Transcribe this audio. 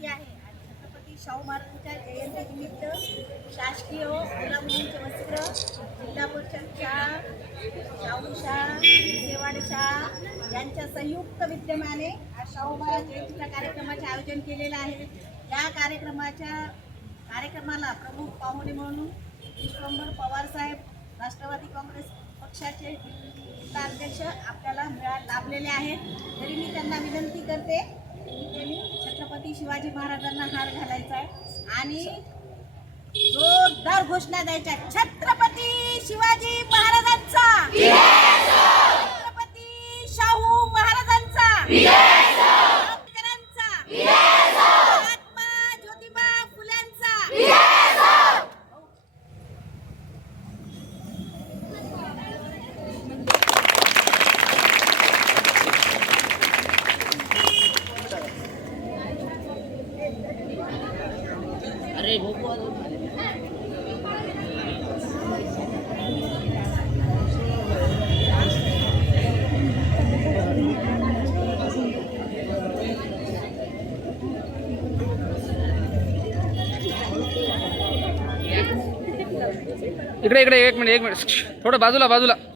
जयंती आहे. आणि छत्रपती शाहू महाराजांच्या जयंतीनिमित्त शासकीय मुला मुलींचे वस्त्र जिल्हा परिषद शाहू शाळा शाळा यांच्या संयुक्त विद्यमाने शाहू महाराज जयंतीच्या कार्यक्रमाचे आयोजन केलेलं आहे. या कार्यक्रमाच्या कार्यक्रमाला प्रमुख पाहुणे म्हणून विश्वंभर पवार साहेब राष्ट्रवादी काँग्रेस पक्षाचे जिल्हाध्यक्ष आपल्याला मिळा लाभलेले आहेत. तरी मी त्यांना विनंती करते की शिवाजी महाराजांना हार घालायचा आहे. आणि जोरदार घोषणा द्यायच्या. छत्रपती शिवाजी महाराजांचा. छत्रपती शाहू महाराजांचा. इकडे इकडे एक मिनिट एक मिनिट थोडं बाजूला बाजूला